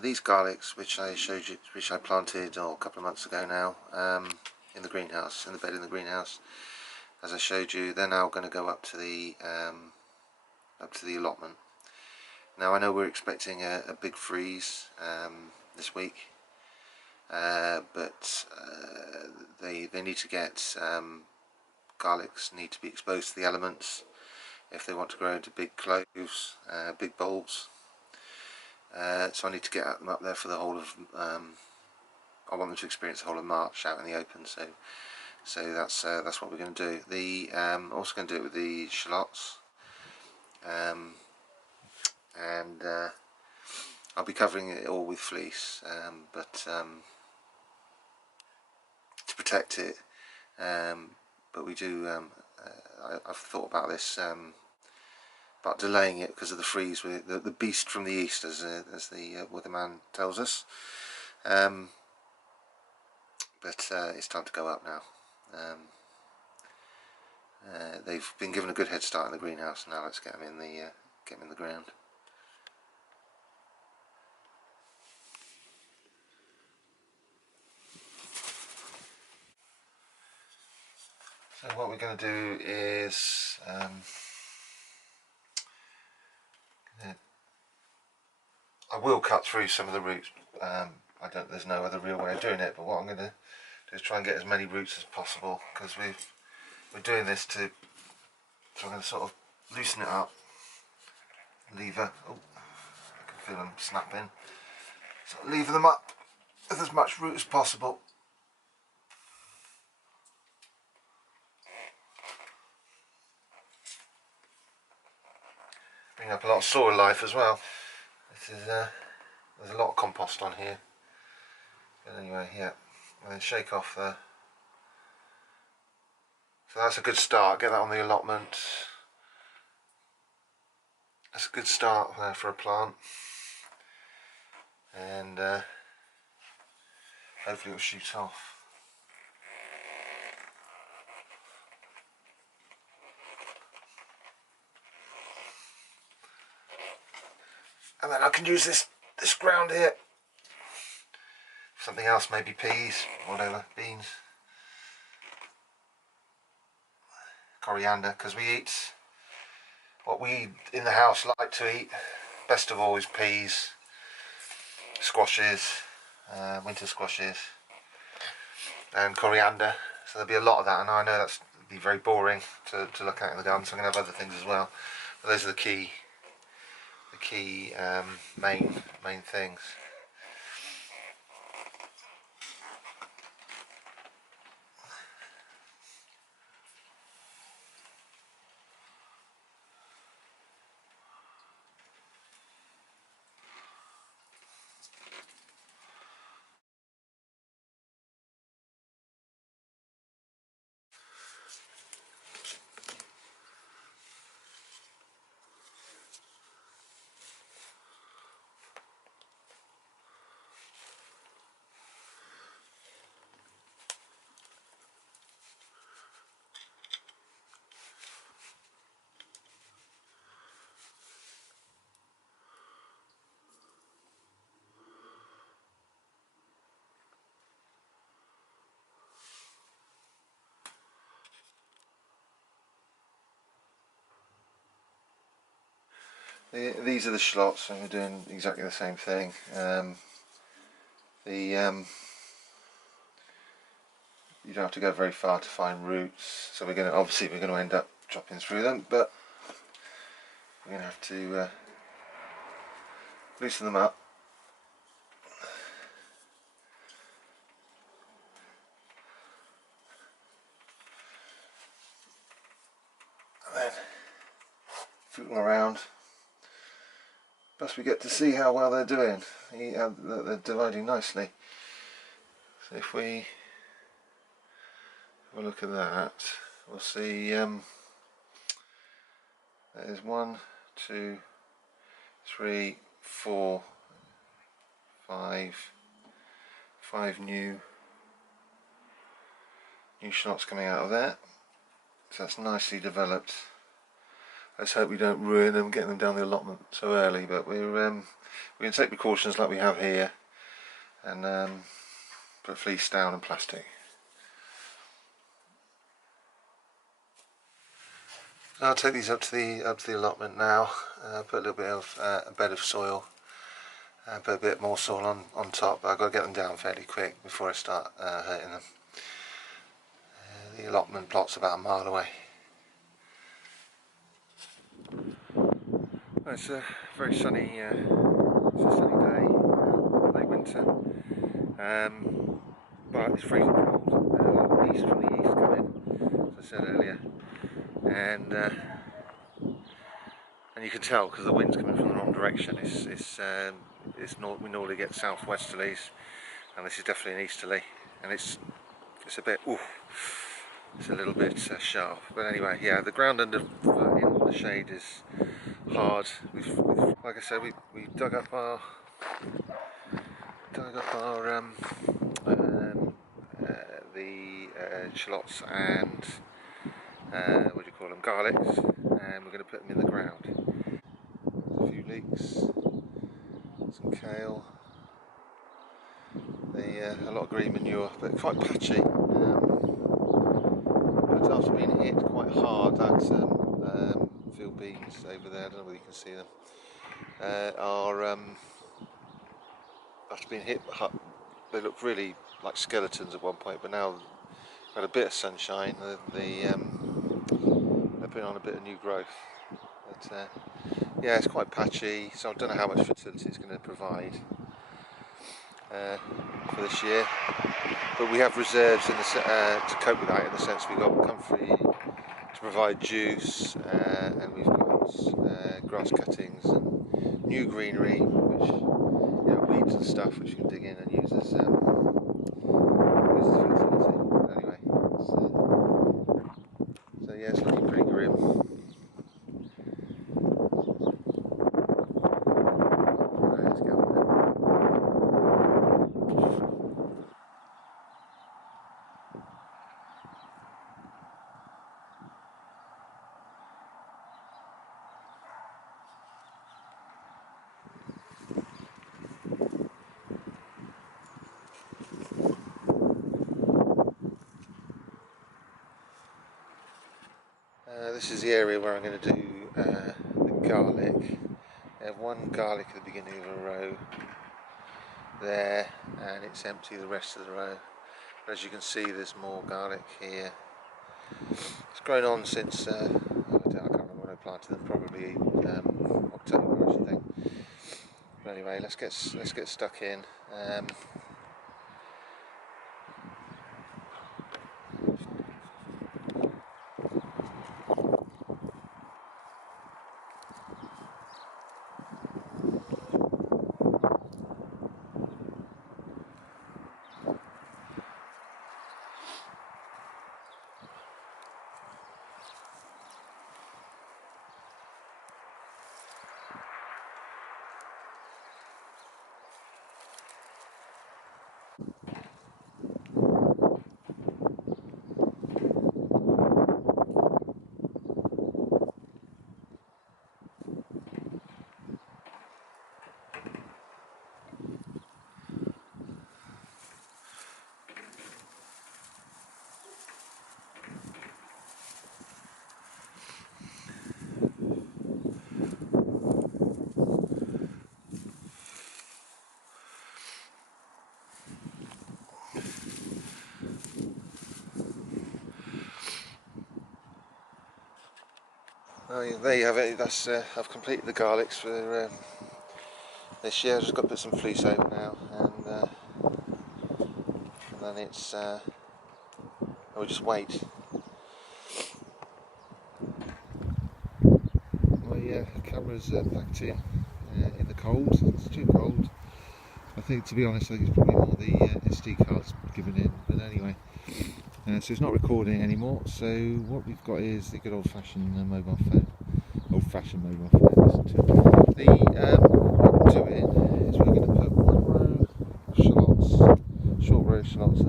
These garlics, which I showed you, which I planted a couple of months ago now, in the greenhouse, in the bed in the greenhouse, as I showed you, they're now going to go up to the allotment. Now I know we're expecting a big freeze this week, but they need to get garlics need to be exposed to the elements if they want to grow into big cloves, big bulbs. So I need to get them up there for the whole of. I want them to experience the whole of March out in the open. So that's what we're going to do. Also going to do it with the shallots, and I'll be covering it all with fleece, but to protect it. But we do. I've thought about this. About delaying it because of the freeze with the beast from the east, as the weatherman tells us. But it's time to go up now. They've been given a good head start in the greenhouse. Now let's get them in the ground. So what we're going to do is I will cut through some of the roots. There's no other real way of doing it, but what I'm going to do is try and get as many roots as possible, because we're doing this so I'm going to sort of loosen it up, lever. Oh, I can feel them snapping. So lever them up with as much root as possible. Bring up a lot of soil life as well. This is there's a lot of compost on here. But anyway, yeah, and then shake off the. So that's a good start. Get that on the allotment. That's a good start there for a plant, and hopefully it'll shoot off. And then I can use this ground here for something else, maybe peas, whatever, beans, coriander, because we eat what we in the house like to eat. Best of all is peas, squashes, winter squashes, and coriander. So there'll be a lot of that, and I know that's be very boring to look at in the garden, so I'm going to have other things as well. But those are the key main things. These are the shallots, and we're doing exactly the same thing. You don't have to go very far to find roots, so we're going to end up chopping through them, but we're going to have to loosen them up. And then fruit them around. Plus we get to see how well they're doing. They're dividing nicely. So if we have a look at that, we'll see there's 1, 2, 3, 4, 5 new shallots coming out of there. So that's nicely developed. let's hope we don't ruin them getting them down the allotment so early, but we're going to take precautions like we have here and put fleece down and plastic. I'll take these up to the allotment now. Put a little bit of a bed of soil, put a bit more soil on top, but I've got to get them down fairly quick before I start hurting them. The allotment plot's about a mile away. Well, it's a very sunny, it's a sunny day, late winter, but it's freezing cold. A lot of east from the east coming, as I said earlier, and you can tell because the wind's coming from the wrong direction. We normally get southwesterlies, and this is definitely an easterly, and it's a bit, it's a little bit sharp. But anyway, yeah, the ground under in the shade is hard. Like I said, we dug up our shallots and what do you call them, garlics, and we're going to put them in the ground. There's a few leeks, some kale, a lot of green manure, but quite patchy. But after being hit quite hard, that's field beans over there. I don't know whether you can see them. After being hit, they looked really like skeletons at one point, but now had a bit of sunshine. They're putting on a bit of new growth. But yeah, it's quite patchy, so I don't know how much fertility it's going to provide for this year. But we have reserves to cope with that, in the sense we've got comfrey to provide juice, and we've got grass cuttings and new greenery, which, you know, weeds and stuff which you can dig in and use as fertility. Anyway, so yeah, it's looking pretty grim. Let's get on with it. This is the area where I'm going to do the garlic. I have one garlic at the beginning of a row there, and it's empty the rest of the row. But as you can see, there's more garlic here. It's grown on since I can't remember when I planted them, probably October, I should think. But anyway, let's get stuck in. Oh, there you have it. That's I've completed the garlics for this year. I've just got to put some fleece over now, and then it's we'll just wait. My camera's packed in the cold. It's too cold. I think, to be honest, I think it's probably more the SD card's giving in. But anyway, so it's not recording anymore. So what we've got is the good old-fashioned mobile phone. Old-fashioned mobile phone. Listen to it. What we're doing is we're going to put one row of shallots, short row of shallots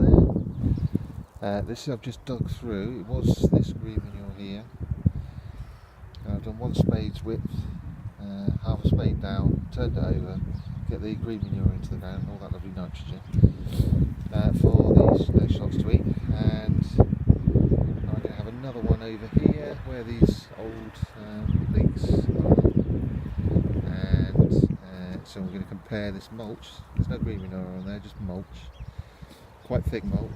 there. This I've just dug through. It was this green manure here. I've done one spade's width, half a spade down, turned it over, get the green manure into the ground, all that lovely nitrogen for these shallots to eat. And I'm going to have another one over here where these old leeks are, and so we're going to compare this mulch. There's no green manure on there, just mulch, quite thick mulch.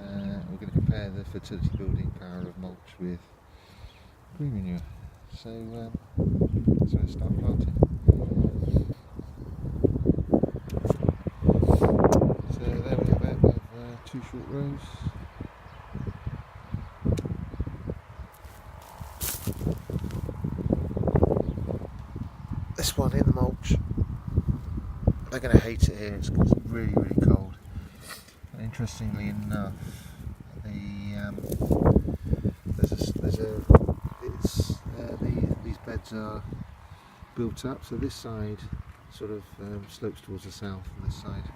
We're going to compare the fertility building power of mulch with green manure. So let's start planting. So there we have it. We have 2 short rows. This one in the mulch. They're going to hate it here. It's really, really cold. And interestingly enough, these beds are built up. So this side sort of slopes towards the south, and this side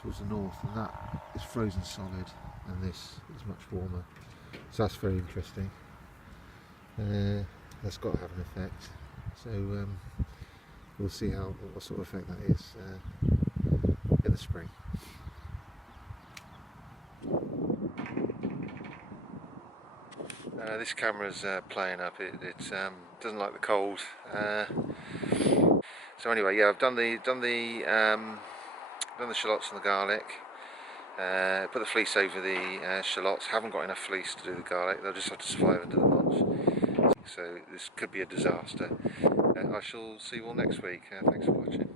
towards the north, and that is frozen solid, and this is much warmer. So that's very interesting. That's got to have an effect. So we'll see what sort of effect that is in the spring. This camera's playing up. It doesn't like the cold. So anyway, yeah, I've done the shallots and the garlic. Put the fleece over the shallots. Haven't got enough fleece to do the garlic. They'll just have to survive under the mulch. So this could be a disaster. I shall see you all next week. Thanks for watching.